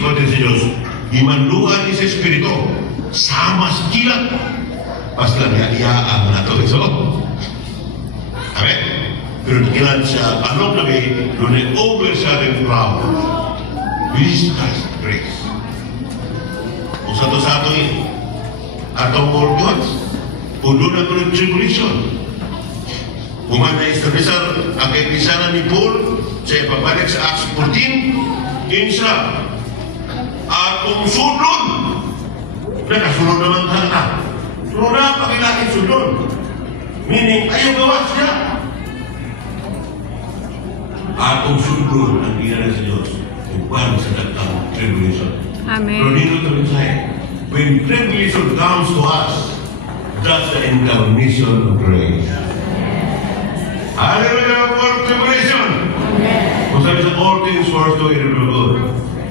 pati sa Diyos, imanduan ni sa Espiritu, sama sa kilat, basta niyaan na ito. So, amen? Pero nakilan siya, anong nabi, doon ay overshadowing cloud, with God's grace. Kung sato-sato yun, atong all gods, kung doon ako ng tribulation, kumanda istabisar, ang kaibisanan ni Paul, sa ipabalik sa Acts 14, insa, atong sudon, nakasunod naman hanta. Sunod na, pakilakin sudon. Meaning, ayaw gawas niya. Atong sudon ang ginana sa Diyos, upan sa datang tribulation. Amen. Pero dito ito saya, when tribulation comes to us, that's the incarnation of grace. Hallelujah for tribulation. Kung sabi sa all things work to it for good.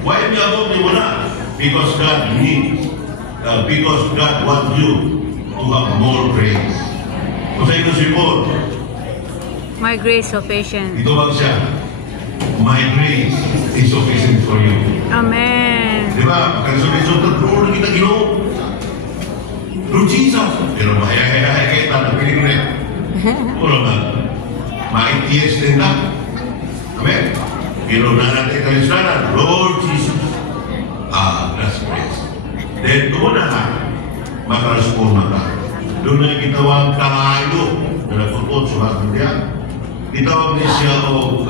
Why we above ni mo na? Because God needs, because God wants you to have more grace. Kung sa ito si Paul, My grace sufficient. ito bang siya? My grace is sufficient for you. Amen. Di ba? Pagkasulit-sulit na Lord na kita ginoo. Lord Jesus. Pero mahaya-haya kayo na piling rin. Puro na. Ma-ITS din na. Amen? Pero na natin kayo sana, Lord Jesus. That's grace. Then doon na lang, makarespond na ka. Doon na gitawang kalayo na nagpapot sa mga kanya. Gitawag niya siya o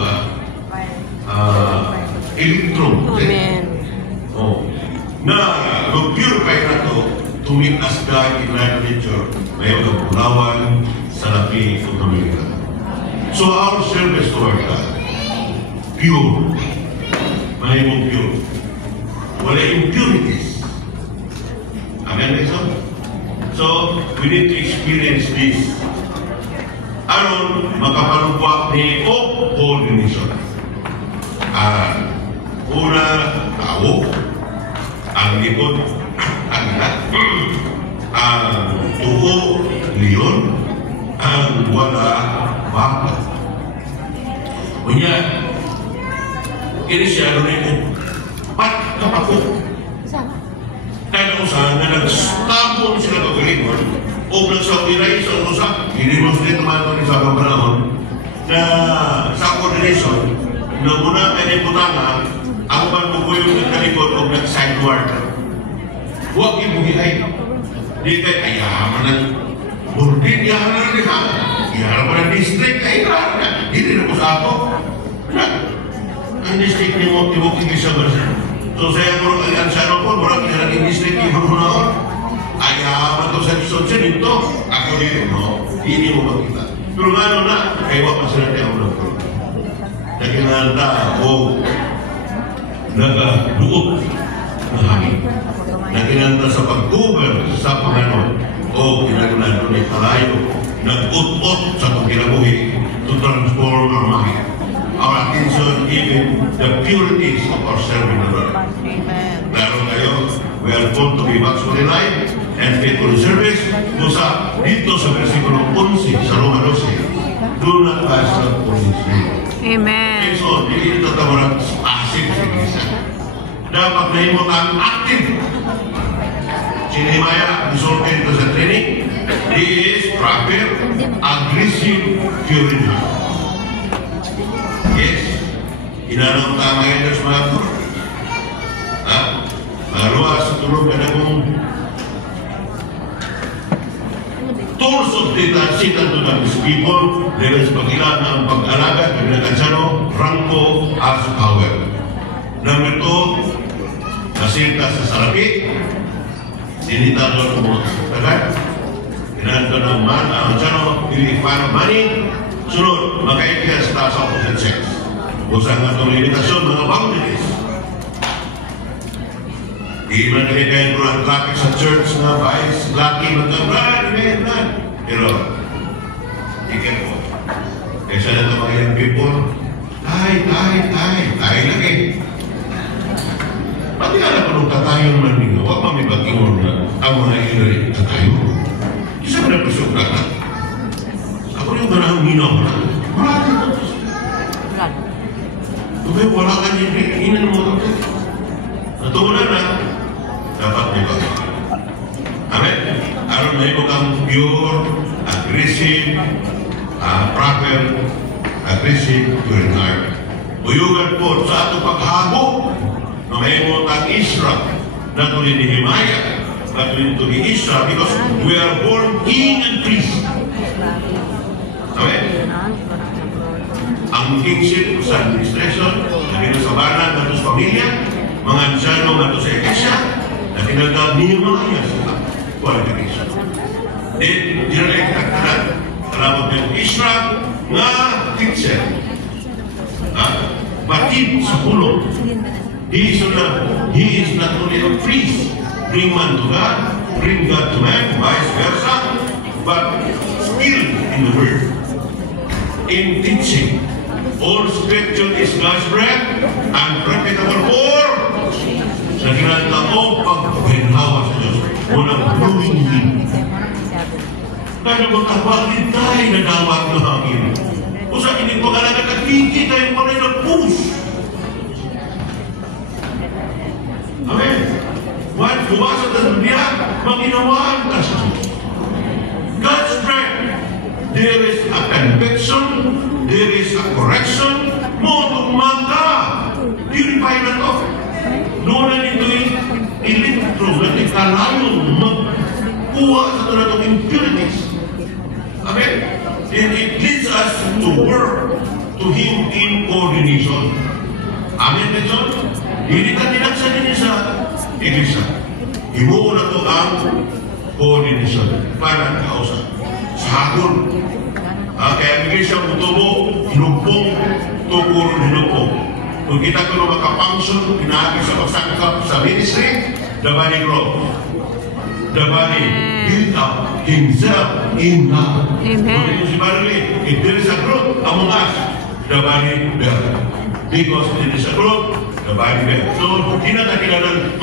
electron. Amen. Oh. Na mag-purify na to to meet us God in light nature. Mayroon ang pulawan sa lapi ng Amerika. So our service to our God, pure. Mayroon pure. Wala impurities. Amen, Rizal? So, we need to experience this. Aron, makapalupak ni holiness. Una, tao. Ang likod, agla. Ang tuho, leon. Ang wala, baka. Kunya, ini siya ano nito. Pat kapako. Kaya kung saan na nag-stabon sila kagalingon o nagsabiray sa usa, hindi mo sila tumatong sa kapanahon na sa coordination na muna ay niputanga ang pagbubuyo ng kalikod o nag-sideward. Huwag ibuhihay. Di kayo ayaman ng burdin, yahan na rin ha. Yahan pa ng district, ay na. Hindi na po sa ako. Ang district ni mo, ibukigil sa barsa. So saya mo ang ansano po, murang kinarang district yung mga ayaman to sa disonsyon ito. Ako din, no? Hindi mo makita. Pero nga na, kaya wak pa sila tayo na po. Naginanta o nagaduot na hangin. Naginanta sa pag-cover sa Panginoon o kinagulado ni Kalayo, nag-ut-ut sa pagkinabuhi to transform our mind. Our attention, even the purities of our serving the Lord. Lalo kayo, we are called to be watchful in life and faithful in service. Kusa, dito sa versikulo 11 sa Roma 12, do not pass up on his name. Amen. So, hindi ito tawaran passive sa iglesia. Dapat nahimot ang active. Si Nehemiah, resulted ito sa training, he is proper, aggressive, purity. Yes, inanong tama yun sa mga ko. Maluwa sa tulog ka na kung tools of detancitan to these people, there is pag-ilan ang pag-alaga, pag-nagansano, rangko, as power. Number 2, nasinta sa salapi, dinitado ng mga tagat, inanto ng man, ang pilipan ng money, sunod, makaikiyas taas sa opposite sex. Usang nga itong limitasyon, mga boundaries. Di man nagkakain ko ang traffic sa church na vice, lucky, magkabran, man. Pero, ikan po. Kaysa na ito mga young people, tay lagi. Pati nga na kung tatayon man ninyo, huwag mamibagin na ang mga inari tatayo. Isa ka na pasukat na. Ako yung ganang minaw na. Marami na. Wala ka niya, inan mo ito. Nato pure, aggressive, proper, aggressive, pure in heart. Uyugan po sa ato paghago na may motang Isra na tuloy ni Himaya, na tuloy ni Isra, because we are born king and priest. Okay? Ang kingship sa administration, na ginasabanan na sa pamilya, mga ansyanong na sa ekasya, na tinagdaan ni Himaya sa qualification. Then, direct nagtanan, kalabot ng Isra nga teacher. Batid sa pulo. He is not only a priest, bring man to God, bring God to man, vice versa, but skilled in the word, in teaching. All scripture is God's breath and profitable for sa ginataong pagpaghawa sa Diyos. Unang growing him. Kaya magkabagin tayo na dawat na hangin. Kung sa hindi pa ka na nakatiki, tayo pa rin nag-push. Amen. Once bumasa sa dunia, maginawaan ka sa Diyos. God's strength. There is a conviction, there is a correction, mo mata. Purify na to. Noon na nito'y elektro, natin kalayon, magkuha sa ito na itong impurities. Amen. And it leads us to work to Him in coordination. Amen, Benson? Hindi ka tinaksa din sa iglesia. Himuo na ito ang coordination para kausap. Sahagod. Kaya iglesia mo tubo, hinupong, tukur, hinupong. Kung kita ko na makapunction, pinahagi sa pagsangkap sa ministry, the body grow. The body build up himself in love. Amen. If there is a growth among us, the body build. Because there is a growth, the body build. So, kinatakilanan,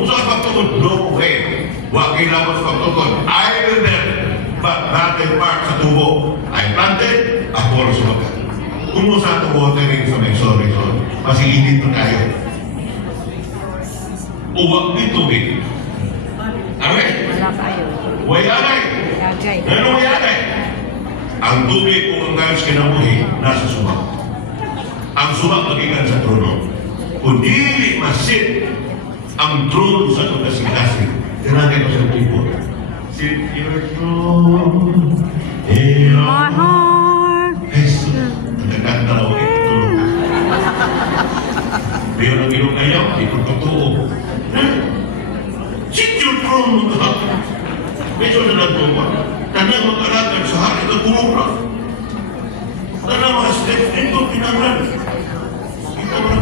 usap pagtukod, no way. Huwag kailangan sa pagtukod. I will build. But natin part sa tubo, I planted, ako rin sumagat. Kung mo sa ito watering sa may sorry, masilipin pa tayo. Uwag din tubig. Amen? Wayanay. Ano wayanay? Ang tubig kung ang gayos kinabuhi, nasa sumak. Ang sumak magigan sa trono. Kung dili masit ang trono sa pagkasigasig, tinagay ko sa tipo. Sit your throne in My heart. Jesus. Nagkanta na ako ito. Pero nang ilong kayo, ito totoo. Sit your throne mga kapatid. Medyo na nagtuwa. Tanang mag-alagad sa hari ng gulura. Tanang mga steps nito pinanglan. Ito ba?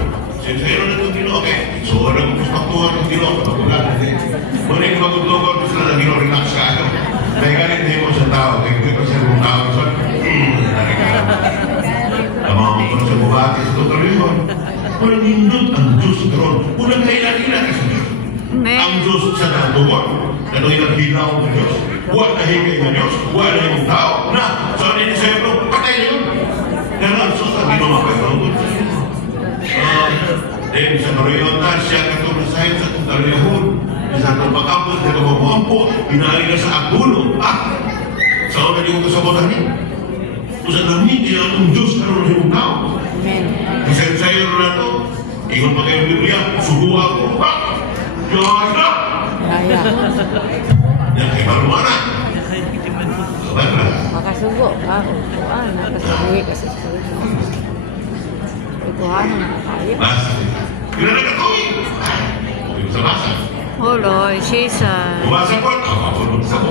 Sincero na itong Ginoo. Okay. So, walang pagpaktuhan ng Ginoo. Pagpagulatan din. Muna yung magtutugan, gusto na ng Ginoo, relax ka. Kaya ganit din mo sa tao. Kaya hindi ko siya mong tao. So, tamang ko sa bubati sa tutoriyon. Walang hindot ang Diyos karon. Walang kailan-ilan sa Diyos. Ang Diyos sa natuwa. Na ito'y naghilaw ng Diyos. Huwag na higay ng Diyos. Huwag na yung tao. Na, sa anin sa iyo, patay na yun. Kaya ang Diyos ang ginumapay ng Diyos. Then sa Mariota, siya katong nasahin sa itong Dariyahon. Sa itong pagkapos, na kumampo, pinari na sa Agulo. Sa una di ko kasabotan niya. Kung sa namin, kaya ang Diyos karoon ng yung tao. Kasi sa iyo na ito, ingon pa kayo Biblia, subuha ko. Diyos na! Yan kay Barumana. Sabat na. Makasugo ka. Kuhaan, nakasubuhi ka sa spirito. Kuhaan na nakakaya. Mas, pinanag ako eh. Yung sa basa. Oh Lord, Jesus. Bumasa po, ako sa ko.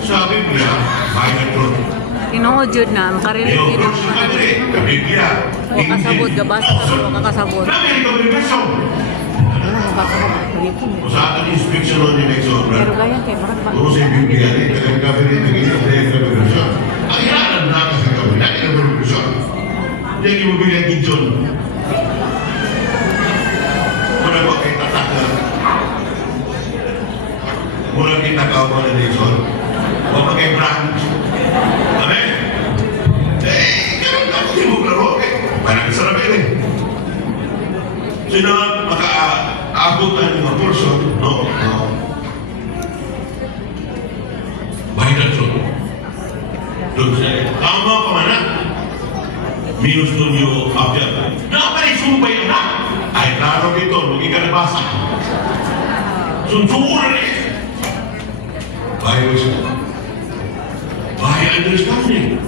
Sa Biblia, may nagturo. Tinuod yun na, makarelate Yung din ang verse ka din, sa Biblia. O kasabot, gabasa ka pero kakasabot. Dami rin kami version. Ano, mabasa ka magpulipin. Kung sa atin inspection nun yung exobra. Pero ganyan kay Marag ba? Kung sa Biblia, kami rin nag-iisip version. Ang hiralan natin sa kami, natin ang version. Hindi yung Biblia Gideon. Muna ba kayo tatak na? Muna kita kawan na nation. Huwag pa kayo branch. Amen? Ganun ako din mo klaro. Parang sarap yun eh. Sino maka-abot na yung mga person, no? Doon siya, tama pa man na. Minus doon yung abyan. Napalisumpay na. Ay, klaro dito, magigalabasa. Sunsuko na rin. By wisdom, by understanding,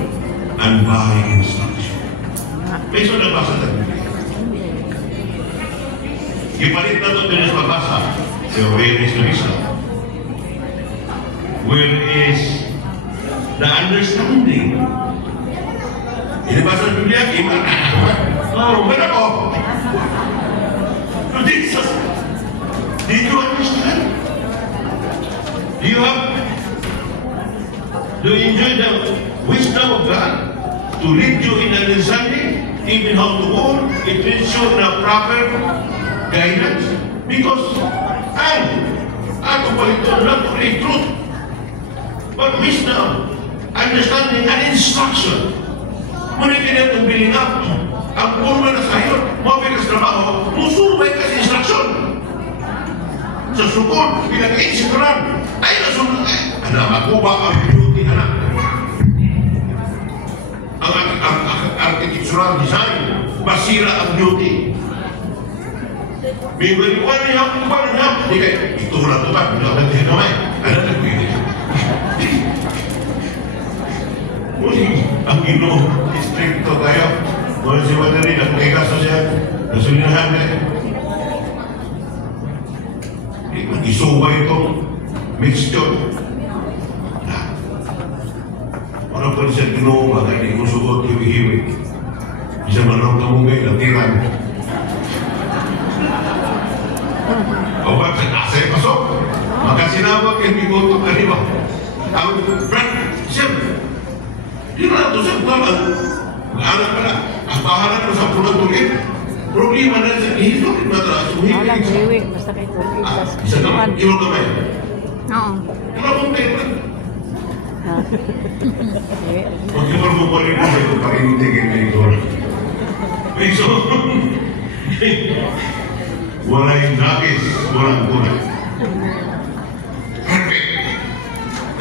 and by instruction. May so nabasa na Biblia. Ipalit na ito din sa pagbasa. So, where is the wisdom? Where is the understanding? Inibasa ng Biblia, iman. Oh, man ako. So, Jesus, did you understand? Do you enjoy the wisdom of God to lead you in understanding, even how to walk? It will show the proper guidance. Because ako pa ito, not only truth, but wisdom, understanding, and instruction. Muna kinatong biling up. Ang forma na sa'yo, mabigas trabaho, musulbay ka sa instruction. Sa sukon, pinag-iisip ko lang, ay nasunod, anak ako ba ang beauty, anak? Ang architectural design, masira ang beauty. Bibaliwan niya ako ba niya? Hindi kayo, ito na ito ba? Hindi ako nagtihin naman. Ano na po yun? Ang Ginoo, stricto tayo. Kung si Madrid, ako kay kaso siya, nasulinahan na mag-isubay itong mixture. Wala pa siya Ginoo, baka hindi ko sugot hiwi-hiwi. Isa manong kamungay, latiran. O ba, kasay pasok. Makasinawag yung bigutok ka, di ba? Ang Brad, siya, di na ito siya, anak pa na, ang paharap na sa pulang tulit. Problema na sa hihiso, matras, Walang hiwi, basta kay Cookie. isa naman, iwan kamay. Oo. Wala pong pera. Hiwi. Pag iwan mo pa rin mo, ito pa rin tingin na ito. May so, wala yung nagis, walang gulay. Perfect.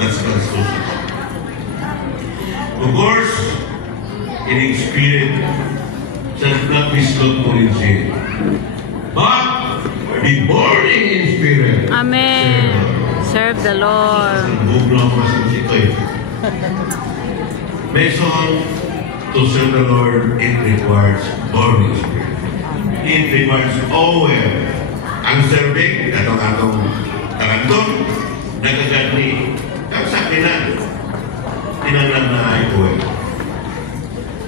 That's social. Of course, in experience, does not be slow in sin, but be born in spirit. Amen. Serve the Lord. Mason, to serve the Lord, it requires born in spirit. It requires always. Ang serving, atong tarantong, nagagani, ang sakinan, tinanang na ay oil.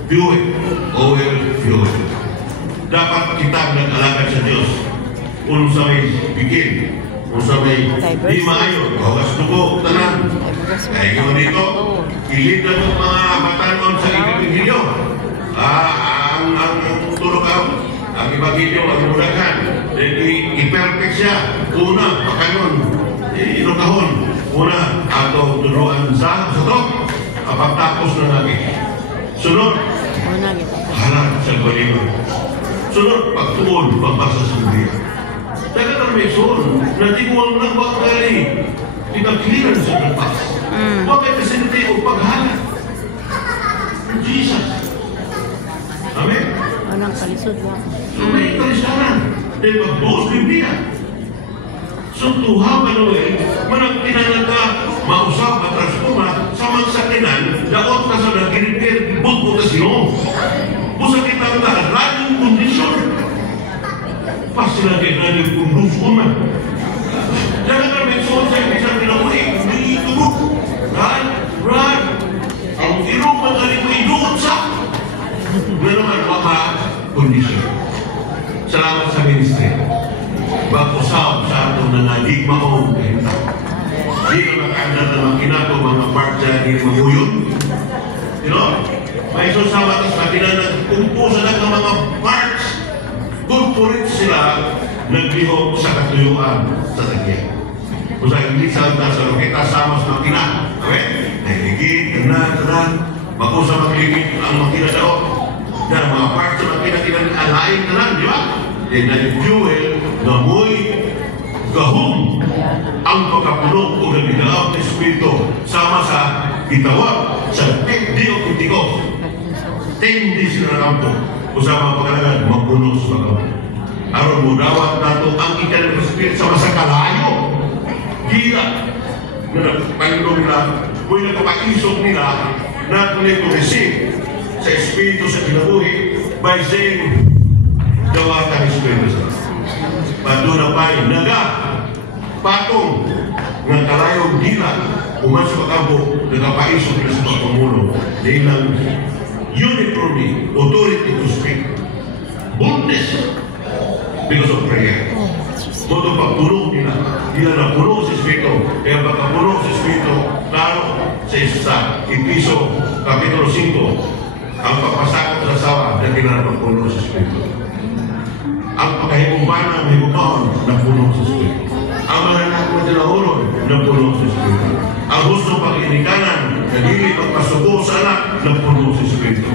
Fuel. Oil, fuel. Dapat kita nag-alagad sa Diyos. Kung sa may bigin, kung sa may di maayo, bawas dugo, tanan. Kaya yun dito, kilid na itong mga matanon sa ibigilyo. Ang tulog ang ibagilyo, ang mudaghan. I-perfect siya. Una, pakayon, inukahon. Una, ato turuan sa to. Kapagtapos na namin. Sunod, harap sa baliman. Sunod, pagtuon, pagbasa sa Biblia. Dagat ang may son, natiguang ng bakali, pinag-clearance sa pagpas. Bakit kasi hindi o paghalat? Jesus. Amen? Walang kalisod lang. So may kalisanan. Dahil magbuos Biblia. So tuha Manuel, manang tinalaga, mausap at transforma, sa magsakinan, daot ka sa nagkiripir, buto ka sino. Busa kita ang radyung kondisyon. Pas sila kayo radyung kondisyon man. Jangan ka may suot sa isang pinakuhi, hindi itulog. Rad. Ang irong magaling mo inuot sa. Pero naman, maka kondisyon. Salamat sa ministry. Bakusap sa atong nangaligmaong kahita. Di na makandar na makinato mga part dyan, di maguyon. You know? May susama tas makina nagkumpusa ng mga parts. Good for it sila naglihok sa katuyuan sa tagyan. Kung sa hindi sa kita sama sa makina. Okay? Nailigid, tanan. Bakusap magligid ang makina daw. Dan mga parts sa makina kinalain tanan, di ba? Then nag-fuel, gamoy, gahong ang pagkapuno o nagbigaw ng Espiritu sama sa gitawag sa Dio Pentecost. 10 days na nakampo. Usama pagkalagan, magpuno sa pagkampo. Aron mo dawat nato ang ikalimang Espiritu sa masakalayo. Gila. Na Panginoon nila, kung nakapaisog nila, na kung ito receive sa Espiritu sa kinabuhi by saying, dawatan Espiritu sa Paduna pa'y naga, patong, ng kalayong gila, umasok pagkampo, nakapaisog nila sa pagpamuno, dahil lang uniformly, authority to speak. Boldness because of prayer. Moto pagpuno nila, na puno sa Espiritu. Kaya pagkapuno sa Espiritu, klaro sa isa, Episo, Kapitulo 5, ang pagpasakot sa asawa na kinarapagpuno sa Espiritu. Ang pagkahibumbana, mahibubaon, na puno sa Espiritu. Ang mananakot na tinahulon, na puno sa Espiritu. Ang gusto pag-inikanan, nagili pagpasubo sa anak, na puno sa Espiritu.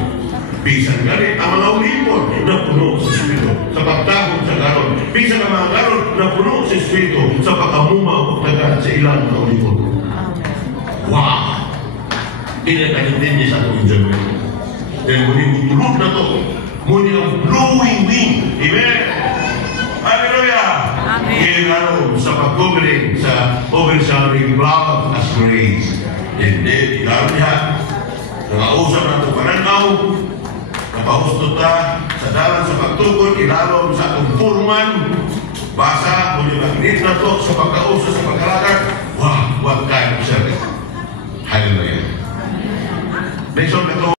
Bisan galit ang mga ulipon, na puno sa Espiritu. Sa pagdahon sa garon. Bisan ang mga garon, na puno sa Espiritu. Sa pagkamuma o pagtagan sa ilang na ulipon. Wow! Kinakanintin niya sa atong enjoyment. Dahil muling butulog na to. Muni ang blowing wind. Amen! Hallelujah! Amen. Kinaro sa pag-covering sa overshadowing cloud as grace. And then, kinaro niya. Nakausap na ito pananaw. Napahustot na sa dalan sa pagtukod. Kinaro sa atong purman. Basa, muli makinit na to sa pagkausap sa pagkalakad. Wow! What kind of service? Hallelujah! Next one na to.